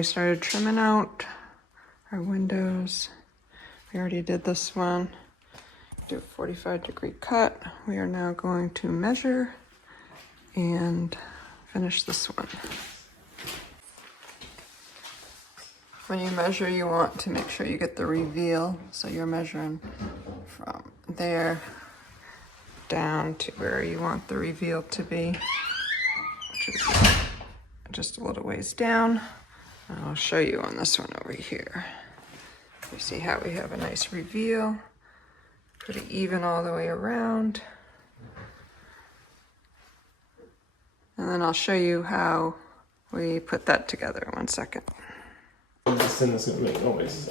we started trimming out our windows. We already did this one. Do a 45-degree cut. We are now going to measure and finish this one. When you measure, you want to make sure you get the reveal. So you're measuring from there down to where you want the reveal to be, which is just a little ways down. I'll show you on this one over here. You see how we have a nice reveal, pretty even all the way around. And then I'll show you how we put that together in 1 second. This is gonna make noise.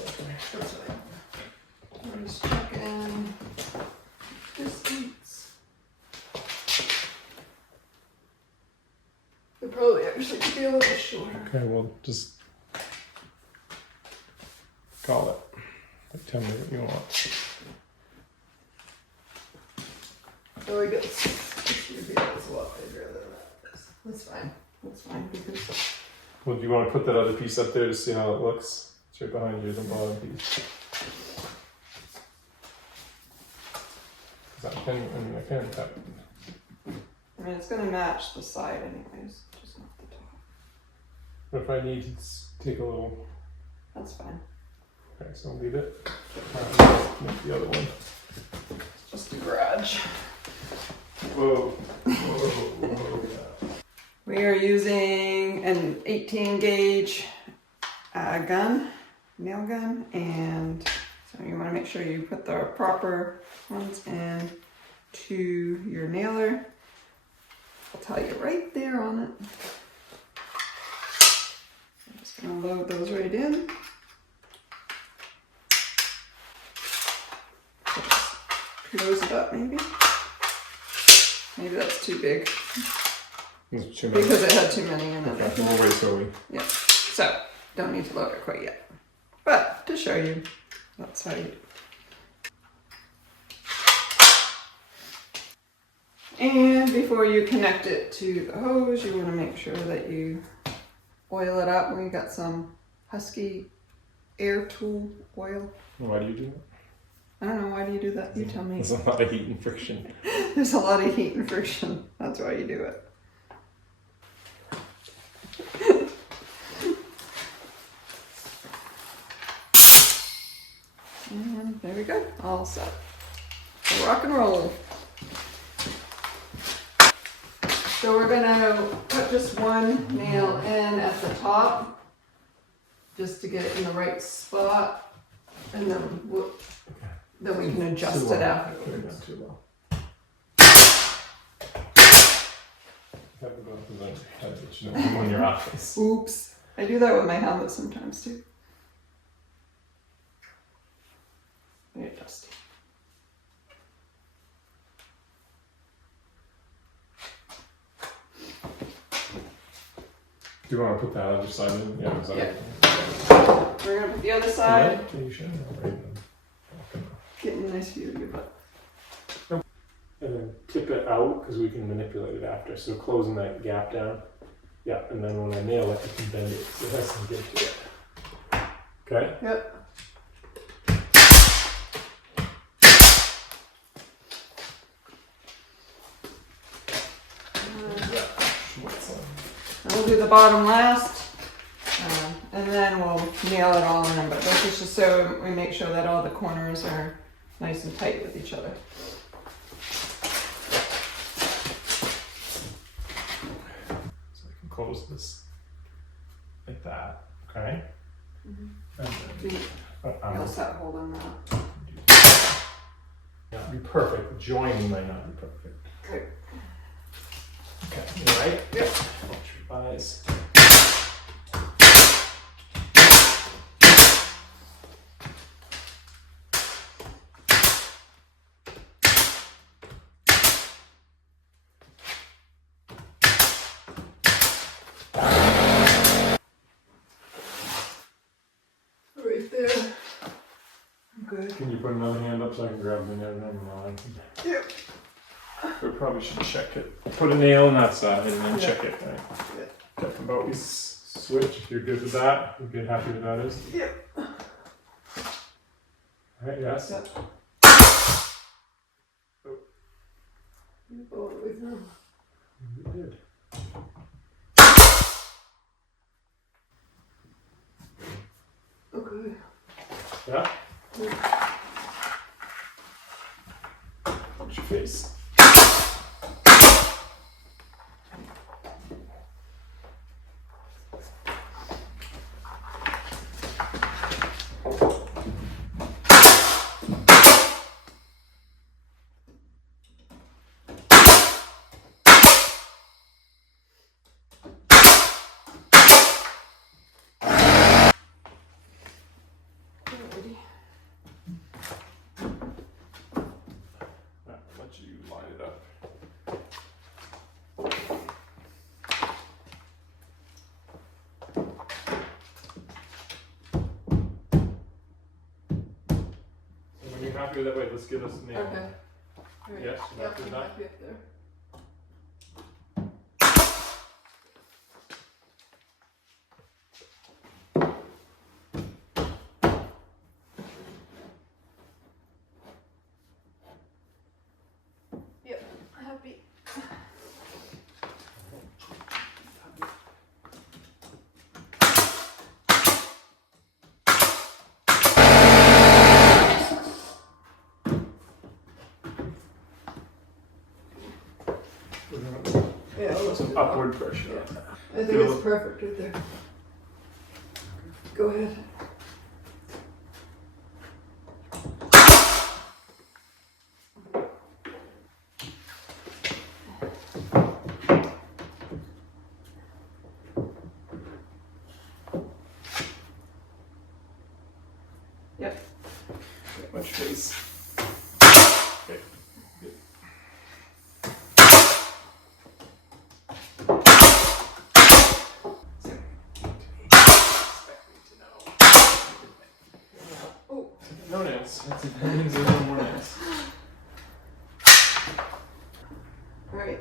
I'm just checking distance. It'll probably actually be a little shorter. Okay, well, just call it. Like, tell me what you want. Oh, we got this reveal is a lot bigger than that. That's fine. That's fine because. Well, do you want to put that other piece up there to see how it looks? It's right behind you, the bottom piece. I can cut. I mean, it's going to match the side anyways, just not the top. But if I need to take a little... That's fine. Okay, so I'll leave it. Make the other one. It's just a garage. Whoa. Whoa. We are using an 18 gauge gun, nail gun, and so you want to make sure you put the proper ones in to your nailer. I'll tell you right there on it. I'm just going to load those right in. Close it up maybe. Maybe that's too big. Too many. Because it had too many in it. Okay, we'll wait till we... Yeah, so don't need to load it quite yet. But to show you, that's how you do it. And before you connect it to the hose, you want to make sure that you oil it up. We got some Husky air tool oil. Why do you do that? I don't know, why do you do that? You tell me. There's a lot of heat and friction. There's a lot of heat and friction. That's why you do it. And there we go, all set. Rock and roll. So we're gonna put just one nail in at the top, just to get it in the right spot, and then we can adjust it afterwards. Too low. Have to go up and then have it, you know, in your office. Oops, I do that with my helmet sometimes too. Very dusty. Do you want to put that other side in? Yeah, Yeah. We're gonna put the other side. Yeah, you should. Right. Getting a nice view of your butt. And then tip it out because we can manipulate it after. So closing that gap down. Yeah, and then when I nail it, I can bend it. So it has some give to it. Okay? Yep. And we'll do the bottom last, and then we'll nail it all in. But this is just so we make sure that all the corners are nice and tight with each other. So I can close this like that. Okay? Mm-hmm. And then, You'll start holding that. Not be perfect. Joining might not be perfect. Good. Okay, you right? Yep. Eyes. Right there. Good. Can you put another hand up so I can grab the nail? Never mind. Yep. We probably should check it. Put a nail on that side and then Yeah. check it. Right? Yeah. Check the both. switch if you're good with that. You're good, happy with that is? Yep. Alright, yes. Yep. Oh. You go with them. You did. Okay. Yeah? Yeah. Watch your face. Alrighty. I'll let you line it up. And when you're happy with that, wait, let's get us a nail. Okay. Alright. Yes, you're Yep, happy with I'm that? happy up there. Yep, happy. Yeah, Put some upward pressure. Yeah. I think Feel- it's perfect right there. Go ahead. Yep. Watch your face. Okay. Good. Oh. No nails. That's it. That means there's no more nails. Alright.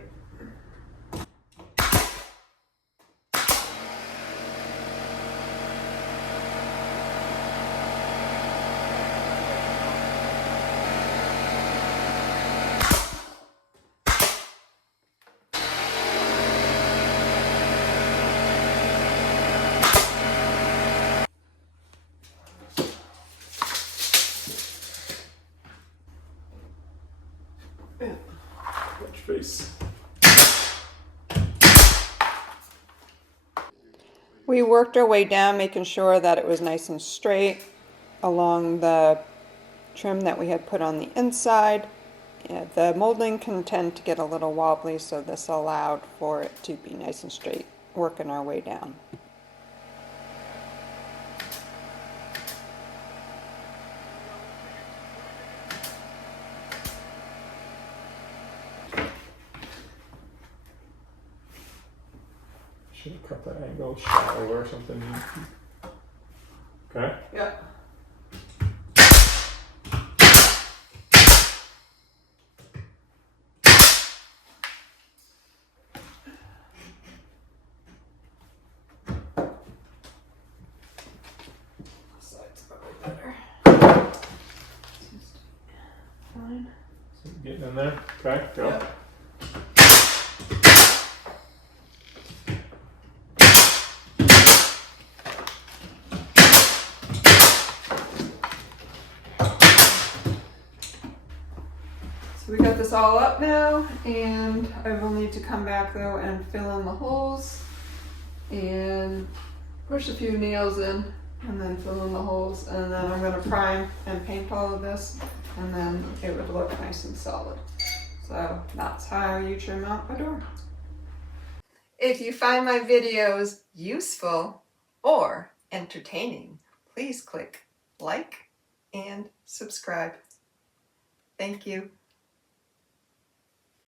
Yeah. Watch your face. We worked our way down, making sure that it was nice and straight along the trim that we had put on the inside. Yeah, the molding can tend to get a little wobbly, so this allowed for it to be nice and straight, working our way down. Should have cut that angle shallower or something. Okay. Yeah. Side's probably better. Fine. So getting in there. Okay. Go. Yep. So we got this all up now, and I will need to come back though and fill in the holes and push a few nails in and then fill in the holes, and then I'm going to prime and paint all of this, and then it would look nice and solid. So that's how you trim out a door. If you find my videos useful or entertaining, please click like and subscribe. Thank you.